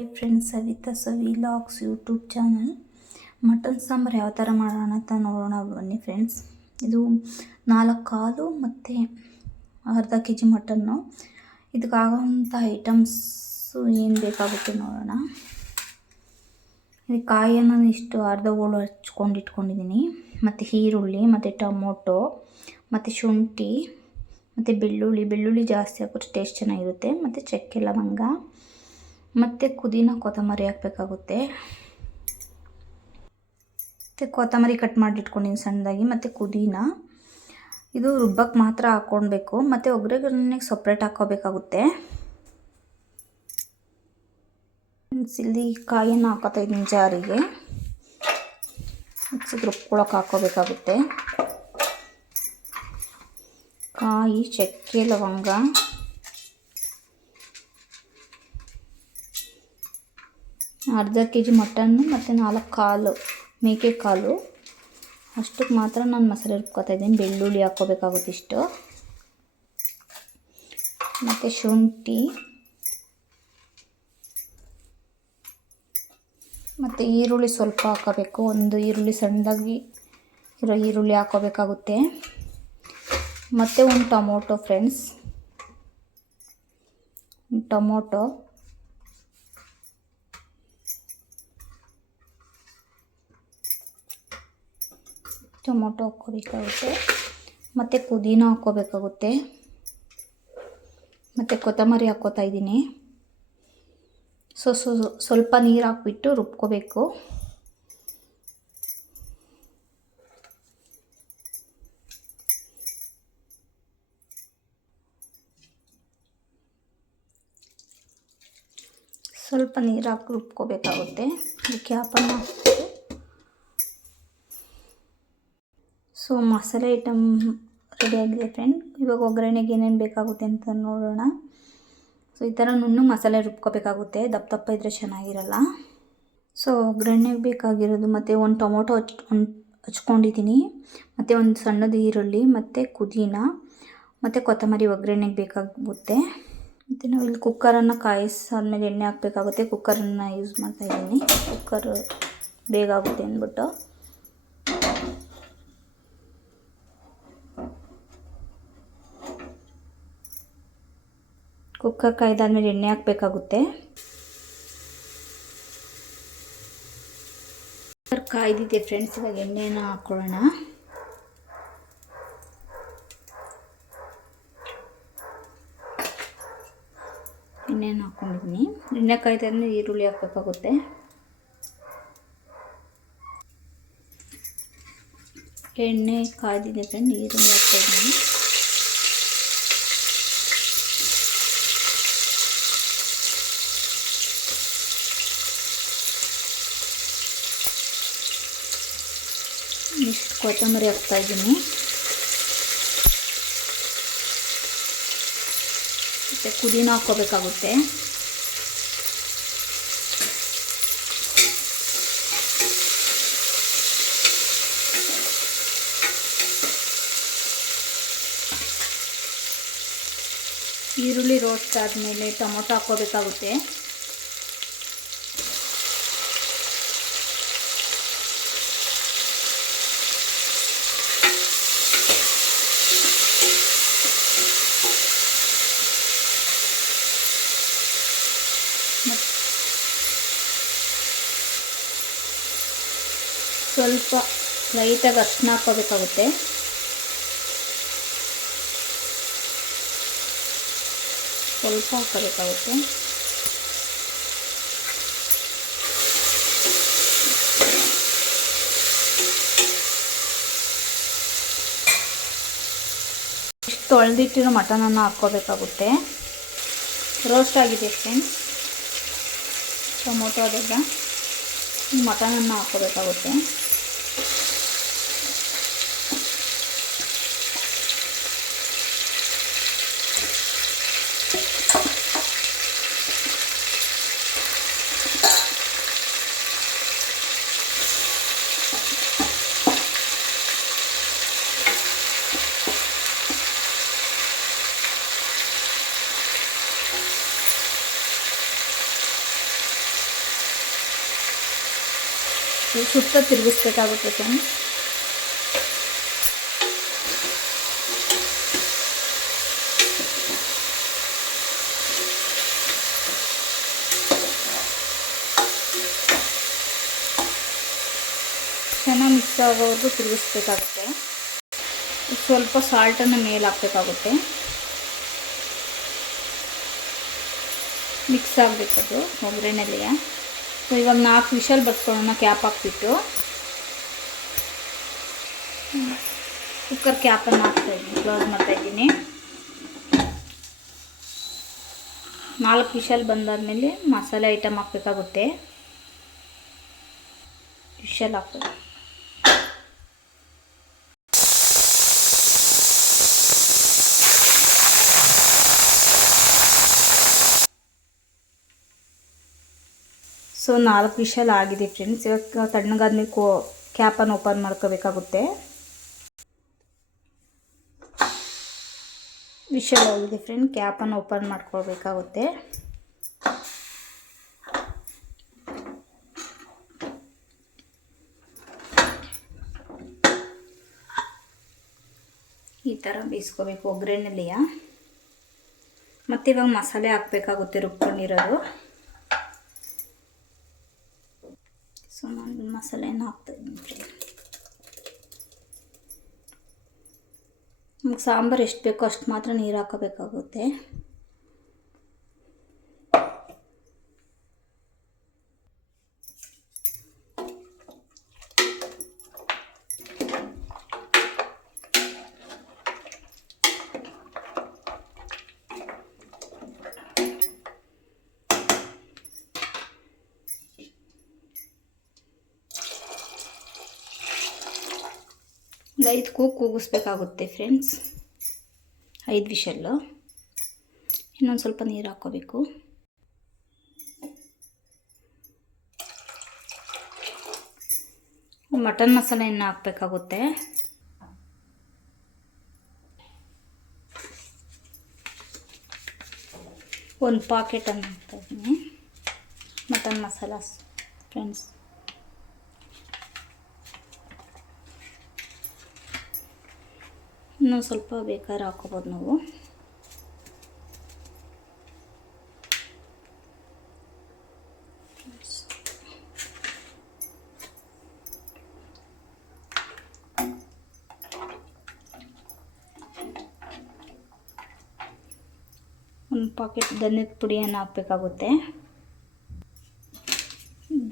Hi friends, Savitha Savi logs YouTube channel. Mutton sambar ಯಾವ ಥರ ಮಾಡೋಣ ಅಂತ ನೋಡೋಣ ಬನ್ನಿ ಫ್ರೆಂಡ್ಸ್. ಇದು 4 ಕಾಲು ಮತ್ತು ಅರ್ಧ kg ಮಟನ್ನು. ಇದಕ್ಕಾಗೋಂಥ ಐಟಮ್ಸು ಏನು ಬೇಕಾಗುತ್ತೆ ನೋಡೋಣ. ಈ ಕಾಯನ್ನು ಇಷ್ಟು ಅರ್ಧ ಹೋಳು ಹಚ್ಕೊಂಡು ಇಟ್ಕೊಂಡಿದ್ದೀನಿ, ಮತ್ತು ಈರುಳ್ಳಿ ಮತ್ತು ಟೊಮೊಟೊ ಮತ್ತು ಶುಂಠಿ ಮತ್ತು ಬೆಳ್ಳುಳ್ಳಿ ಜಾಸ್ತಿ ಹಾಕಿದ್ರೆ ಟೇಸ್ಟ್ ಚೆನ್ನಾಗಿರುತ್ತೆ, ಮತ್ತು ಚಕ್ಕೆ ಲವಂಗ ಮತ್ತು ಪುದೀನ ಕೊತ್ತಂಬರಿ ಹಾಕಬೇಕಾಗುತ್ತೆ. ಮತ್ತು ಕೊತ್ತಂಬರಿ ಕಟ್ ಮಾಡಿ ಇಟ್ಕೊಂಡಿದ್ದೀನಿ ಸಣ್ಣದಾಗಿ, ಮತ್ತು ಪುದೀನ ಇದು ರುಬ್ಬಕ್ಕೆ ಮಾತ್ರ ಹಾಕ್ಕೊಳ್ಬೇಕು, ಮತ್ತು ಒಗ್ಗರಣೆಗೆ ಸಪ್ರೇಟ್ ಹಾಕ್ಕೋಬೇಕಾಗುತ್ತೆ. ಇಲ್ಲಿ ಕಾಯನ್ನು ಹಾಕೋತಾ ಇದ್ದೀನಿ ಜಾರಿಗೆ, ಮಿಕ್ಸಿಗೆ ರುಬ್ಕೊಳಕ್ಕೆ ಹಾಕ್ಕೋಬೇಕಾಗುತ್ತೆ. ಕಾಯಿ, ಚಕ್ಕೆ ಲವಂಗ, ಅರ್ಧ kg ಮಟನ್ನು ಮತ್ತು 4 ಕಾಲು ಮೇಕೆ ಕಾಲು ಅಷ್ಟಕ್ಕೆ ಮಾತ್ರ ನಾನು ಮಸಾಲೆ ರುಬ್ಕೊತಾ ಇದ್ದೀನಿ. ಬೆಳ್ಳುಳ್ಳಿ ಹಾಕ್ಕೋಬೇಕಾಗುತ್ತೆ ಇಷ್ಟು, ಮತ್ತು ಶುಂಠಿ ಮತ್ತು ಈರುಳ್ಳಿ ಸ್ವಲ್ಪ ಹಾಕೋಬೇಕು. ಒಂದು ಈರುಳ್ಳಿ ಸಣ್ಣದಾಗಿ ಇರೋ ಈರುಳ್ಳಿ ಹಾಕ್ಕೋಬೇಕಾಗುತ್ತೆ, ಮತ್ತು ಒಂದು ಟೊಮೊಟೊ ಫ್ರೆಂಡ್ಸ್, ಟೊಮೊಟೊ ಹಾಕ್ಕೋಬೇಕಾಗುತ್ತೆ, ಮತ್ತು ಪುದೀನ ಹಾಕ್ಕೋಬೇಕಾಗುತ್ತೆ, ಮತ್ತು ಕೊತ್ತಂಬರಿ ಹಾಕ್ಕೋತಾ ಇದ್ದೀನಿ. ಸ್ವಲ್ಪ ನೀರು ಹಾಕ್ಬಿಟ್ಟು ರುಬ್ಕೋಬೇಕು. ಸ್ವಲ್ಪ ನೀರು ಹಾಕಿ ರುಬ್ಕೋಬೇಕಾಗುತ್ತೆ. ಕ್ಯಾಪನ್ನು ಮಸಾಲೆ ಐಟಮ್ ರೆಡಿಯಾಗಿದೆ ಫ್ರೆಂಡ್. ಇವಾಗ ಒಗ್ಗರಣೆಗೆ ಏನೇನು ಬೇಕಾಗುತ್ತೆ ಅಂತ ನೋಡೋಣ. ಈ ಥರ ನುಣ್ಣು ಮಸಾಲೆ ರುಬ್ಕೋಬೇಕಾಗುತ್ತೆ, ದಪ್ಪ ಇದ್ದರೆ ಚೆನ್ನಾಗಿರಲ್ಲ. ಒಗ್ಗರಣೆಗೆ ಬೇಕಾಗಿರೋದು, ಮತ್ತು ಒಂದು ಟೊಮೊಟೊ ಹಚ್ಕೊಂಡಿದ್ದೀನಿ, ಮತ್ತು ಒಂದು ಸಣ್ಣದು ಈರುಳ್ಳಿ, ಮತ್ತು ಪುದೀನ ಮತ್ತು ಕೊತ್ತಂಬರಿ ಒಗ್ಗರಣೆಗೆ ಬೇಕಾಗುತ್ತೆ. ಮತ್ತು ನಾವು ಇಲ್ಲಿ ಕುಕ್ಕರನ್ನು ಕಾಯಿಸಾದ್ಮೇಲೆ ಎಣ್ಣೆ ಹಾಕಬೇಕಾಗುತ್ತೆ. ಕುಕ್ಕರನ್ನು ಯೂಸ್ ಮಾಡ್ತಾಯಿದ್ದೀನಿ, ಕುಕ್ಕರ್ ಬೇಗ ಆಗುತ್ತೆ ಅಂದ್ಬಿಟ್ಟು. ಕುಕ್ಕರ್ ಕಾಯ್ದಾದ್ಮೇಲೆ ಎಣ್ಣೆ ಹಾಕಬೇಕಾಗುತ್ತೆ. ಕುಕ್ಕರ್ ಕಾಯ್ದಿದೆ ಫ್ರೆಂಡ್ಸ್, ಇವಾಗ ಎಣ್ಣೆನ ಹಾಕ್ಕೊಳ್ಳೋಣ. ಎಣ್ಣೆನ ಹಾಕ್ಕೊಂಡಿದ್ದೀನಿ. ಎಣ್ಣೆ ಕಾಯ್ದಾದ್ಮೇಲೆ ಈರುಳ್ಳಿ ಹಾಕಬೇಕಾಗುತ್ತೆ. ಎಣ್ಣೆ ಕಾಯ್ದಿದೆ ಫ್ರೆಂಡ್, ಈರುಳ್ಳಿ ಹಾಕ್ತಾಯಿದ್ದೀನಿ. ಇಷ್ಟು ಕೊತ್ತಂಬರಿ ಹಾಕ್ತಾಯಿದ್ದೀನಿ, ಮತ್ತು ಪುದೀನ ಹಾಕ್ಕೋಬೇಕಾಗುತ್ತೆ. ಈರುಳ್ಳಿ ರೋಸ್ಟ್ ಆದಮೇಲೆ ಟೊಮೊಟೊ ಹಾಕ್ಕೋಬೇಕಾಗುತ್ತೆ. ಸ್ವಲ್ಪ ಲೈಟಾಗಿ ಅರಿಶಿನ ಹಾಕ್ಕೋಬೇಕಾಗುತ್ತೆ. ಸ್ವಲ್ಪ ಹಾಕ್ಕೋಬೇಕಾಗುತ್ತೆ. ಇಷ್ಟು ತೊಳೆದಿಟ್ಟಿರೋ ಮಟನನ್ನು ಹಾಕ್ಕೋಬೇಕಾಗುತ್ತೆ. ರೋಸ್ಟ್ ಆಗಿದೆ ಫ್ರೆಂಡ್ಸ್ ಟೊಮೊಟೊ, ಅದೆಲ್ಲ ಮಟನನ್ನು ಹಾಕ್ಕೋಬೇಕಾಗುತ್ತೆ. ಸುತ್ತ ತಿರುಗಿಸ್ಬೇಕಾಗುತ್ತೆ ಫ್ರೆಂಡ್ಸ್. ಚೆನ್ನಾಗಿ ಮಿಕ್ಸ್ ಆಗೋವರೆಗೂ ತಿರುಗಿಸ್ಬೇಕಾಗುತ್ತೆ. ಸ್ವಲ್ಪ ಸಾಲ್ಟನ್ನು ಮೇಲೆ ಹಾಕಬೇಕಾಗುತ್ತೆ. ಮಿಕ್ಸ್ ಆಗಬೇಕದು ಒಗ್ಗರಣೆಲಿಗೆ. ಸೊ ಇವಾಗ 4 ವಿಷಲ್ ಬರ್ಸ್ಕೊಳ್ಳೋಣ. ಕ್ಯಾಪ್ ಹಾಕ್ಬಿಟ್ಟು ಕುಕ್ಕರ್ ಕ್ಯಾಪನ್ನು ಹಾಕ್ತಾಯಿದ್ದೀನಿ, ಕ್ಲೋಸ್ ಮಾಡ್ತಾಯಿದ್ದೀನಿ. 4 ವಿಷಲ್ ಬಂದಾದಮೇಲೆ ಮಸಾಲೆ ಐಟಮ್ ಹಾಕಬೇಕಾಗುತ್ತೆ. ವಿಷಲ್ ಹಾಕ್ಬೇಕು. ಸೊ 4 ವಿಷಲ್ ಆಗಿದೆ ಫ್ರೆಂಡ್ಸ್. ಇವಾಗ ತಣ್ಣಗಾದ್ಮೇಲೆ ಕ್ಯಾಪನ್ನು ಓಪನ್ ಮಾಡ್ಕೋಬೇಕಾಗುತ್ತೆ. ವಿಷಲ್ ಆಗಿದೆ ಫ್ರೆಂಡ್, ಕ್ಯಾಪನ್ನು ಓಪನ್ ಮಾಡ್ಕೊಳ್ಬೇಕಾಗುತ್ತೆ. ಈ ಥರ ಬೇಯಿಸ್ಕೋಬೇಕು ಒಗ್ಗರಣೆಲಿಯ. ಮತ್ತು ಇವಾಗ ಮಸಾಲೆ ಹಾಕಬೇಕಾಗುತ್ತೆ ರುಬ್ಕೊಂಡಿರೋದು. ಸೊ ನಾನು ಮಸಾಲೆಯನ್ನು ಹಾಕ್ತಾಯಿದ್ದೀನಿ ಫ್ರೆಂಡ್. ನಮಗೆ ಸಾಂಬಾರು ಎಷ್ಟು ಬೇಕೋ ಅಷ್ಟು ಮಾತ್ರ ನೀರು ಹಾಕೋಬೇಕಾಗುತ್ತೆ. ಒಂದು 5 ಕೂಗಿಸ್ಬೇಕಾಗುತ್ತೆ ಫ್ರೆಂಡ್ಸ್. 5 ವಿಷಲ್ಲು. ಇನ್ನೊಂದು ಸ್ವಲ್ಪ ನೀರು ಹಾಕ್ಕೋಬೇಕು. ಮಟನ್ ಮಸಾಲೆಯನ್ನು ಹಾಕಬೇಕಾಗುತ್ತೆ. ಒಂದು ಪಾಕೆಟನ್ನು ಹಾಕ್ತಾಯಿದ್ದೀನಿ ಮಟನ್ ಮಸಾಲ ಫ್ರೆಂಡ್ಸ್. ಇನ್ನೂ ಸ್ವಲ್ಪ ಬೇಕಾದ್ರೆ ಹಾಕೋಬೋದು ನಾವು. ಒಂದು ಪಾಕೆಟ್ ಧನ್ಯದ ಪುಡಿಯನ್ನು ಹಾಕಬೇಕಾಗುತ್ತೆ.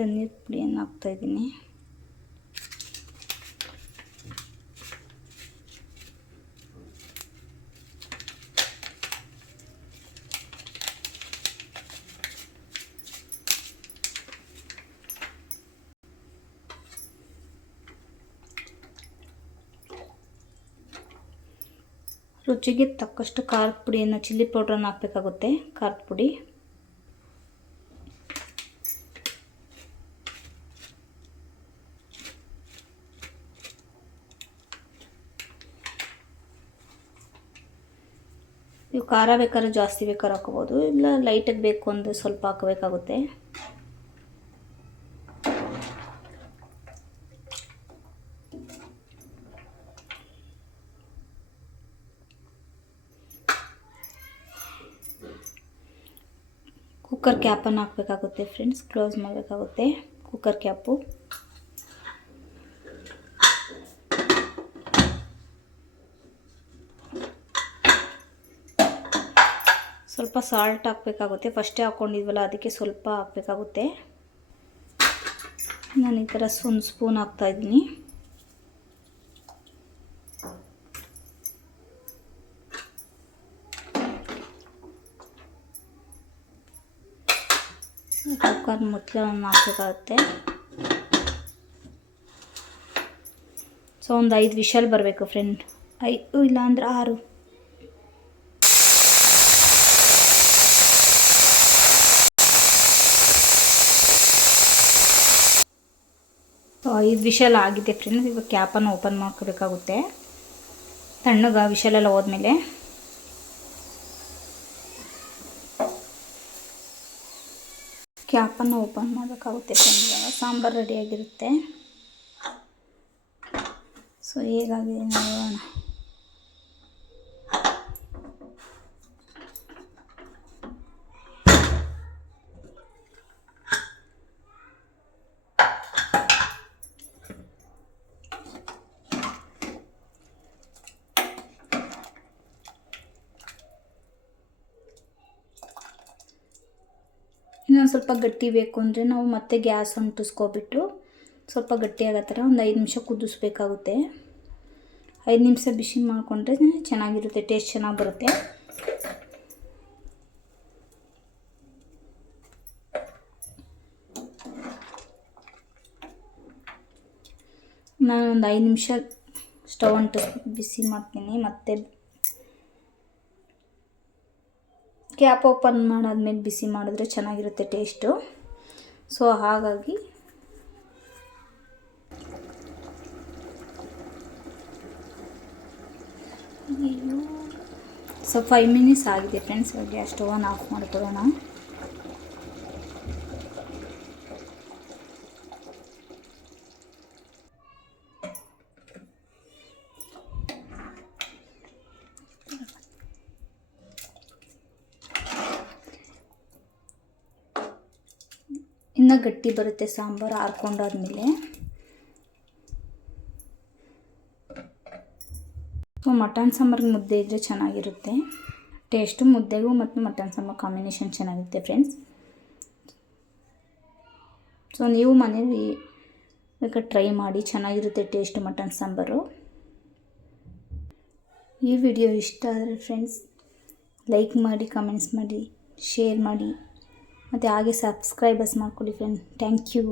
ಧನ್ಯದ ಪುಡಿಯನ್ನು ಹಾಕ್ತಾಯಿದ್ದೀನಿ. ರುಚಿಗೆ ತಕ್ಕಷ್ಟು ಖಾರದ ಪುಡಿಯನ್ನು, ಚಿಲ್ಲಿ ಪೌಡ್ರನ್ನು ಹಾಕಬೇಕಾಗುತ್ತೆ. ಖಾರದ ಪುಡಿ ಇವು ಖಾರ ಬೇಕಾದ್ರೆ ಜಾಸ್ತಿ ಬೇಕಾದ್ರೆ ಹಾಕೋಬೋದು, ಇಲ್ಲ ಲೈಟಾಗಿ ಬೇಕು ಅಂದರೆ ಸ್ವಲ್ಪ ಹಾಕಬೇಕಾಗುತ್ತೆ. ಕುಕ್ಕರ್ ಕ್ಯಾಪನ್ನು ಹಾಕಬೇಕಾಗುತ್ತೆ ಫ್ರೆಂಡ್ಸ್. ಕ್ಲೋಸ್ ಮಾಡಬೇಕಾಗುತ್ತೆ ಕುಕ್ಕರ್ ಕ್ಯಾಪು. ಸ್ವಲ್ಪ ಸಾಲ್ಟ್ ಹಾಕಬೇಕಾಗುತ್ತೆ. ಫಸ್ಟೇ ಹಾಕ್ಕೊಂಡಿದ್ವಲ್ಲ ಅದಕ್ಕೆ ಸ್ವಲ್ಪ ಹಾಕಬೇಕಾಗುತ್ತೆ. ನಾನು ಈ ಥರ 1 ಸ್ಪೂನ್ ಹಾಕ್ತಾಯಿದ್ದೀನಿ. ಕುಕ್ಕರ್ ಮುಚ್ಚಳವನ್ನು ಹಾಕಬೇಕಾಗುತ್ತೆ. ಸೊ ಒಂದು 5 ವಿಷಲ್ ಬರಬೇಕು ಫ್ರೆಂಡ್. 5 ಇಲ್ಲ ಅಂದರೆ 6. ಸೊ 5 ವಿಷಲ್ ಆಗಿದೆ ಫ್ರೆಂಡ್ಸ್. ಇವಾಗ ಕ್ಯಾಪನ್ನು ಓಪನ್ ಮಾಡ್ಕೋಬೇಕಾಗುತ್ತೆ. ತಣ್ಣಗೆ ವಿಷಲೆಲ್ಲ ಹೋದ್ಮೇಲೆ ಕ್ಯಾಪನ್ನು ಓಪನ್ ಮಾಡಬೇಕಾಗುತ್ತೆ ಫ್ರೆಂಡ್ಸ್. ಇವಾಗ ಸಾಂಬಾರು ರೆಡಿಯಾಗಿರುತ್ತೆ. ಸೊ ಹೇಗಾಗಿದೆ ನೋಡೋಣ. ಇನ್ನೊಂದು ಸ್ವಲ್ಪ ಗಟ್ಟಿ ಬೇಕು ಅಂದರೆ ನಾವು ಮತ್ತೆ ಗ್ಯಾಸ್ ಅಂಟಿಸ್ಕೊಬಿಟ್ಟು ಸ್ವಲ್ಪ ಗಟ್ಟಿ ಆಗೋ ಥರ ಒಂದು 5 ನಿಮಿಷ ಕುದಿಸ್ಬೇಕಾಗುತ್ತೆ. 5 ನಿಮಿಷ ಬಿಸಿ ಮಾಡಿಕೊಂಡ್ರೆ ಚೆನ್ನಾಗಿರುತ್ತೆ, ಟೇಸ್ಟ್ ಚೆನ್ನಾಗಿ ಬರುತ್ತೆ. ನಾನು ಒಂದು 5 ನಿಮಿಷ ಸ್ಟವ್ ಅಂಟಿಸ್ಬಿಟ್ಟು ಬಿಸಿ ಮಾಡ್ತೀನಿ. ಮತ್ತು ಕ್ಯಾಪ್ ಓಪನ್ ಮಾಡಾದ್ಮೇಲೆ ಬಿಸಿ ಮಾಡಿದ್ರೆ ಚೆನ್ನಾಗಿರುತ್ತೆ ಟೇಸ್ಟು. ಸೊ ಹಾಗಾಗಿ ಸೊ 5 ಮಿನಿಟ್ಸ್ ಆಗಿದೆ ಫ್ರೆಂಡ್ಸ್. ಗ್ಯಾಸ್ ಸ್ಟವನ್ನು ಆಫ್ ಮಾಡ್ಕೊಳ್ಳೋಣ. ಇನ್ನು ಗಟ್ಟಿ ಬರುತ್ತೆ ಸಾಂಬಾರು ಆರ್ಕೊಂಡಾದ್ಮೇಲೆ. ಸೊ ಮಟನ್ ಸಾಂಬಾರಿಗೆ ಮುದ್ದೆ ಇದ್ದರೆ ಚೆನ್ನಾಗಿರುತ್ತೆ ಟೇಸ್ಟು. ಮುದ್ದೆಗೂ ಮತ್ತು ಮಟನ್ ಸಾಂಬಾರು ಕಾಂಬಿನೇಷನ್ ಚೆನ್ನಾಗಿರುತ್ತೆ ಫ್ರೆಂಡ್ಸ್. ಸೊ ನೀವು ಮನೇಲಿ ಬೇಕಾದ್ರೆ ಟ್ರೈ ಮಾಡಿ, ಚೆನ್ನಾಗಿರುತ್ತೆ ಟೇಸ್ಟು ಮಟನ್ ಸಾಂಬಾರು. ಈ ವಿಡಿಯೋ ಇಷ್ಟ ಆದರೆ ಫ್ರೆಂಡ್ಸ್ ಲೈಕ್ ಮಾಡಿ, ಕಮೆಂಟ್ಸ್ ಮಾಡಿ, ಶೇರ್ ಮಾಡಿ ಮತ್ತು ಹಾಗೆ ಸಬ್ಸ್ಕ್ರೈಬರ್ಸ್ ಮಾಡ್ಕೊಳ್ಳಿ ಫ್ರೆಂಡ್. Thank you.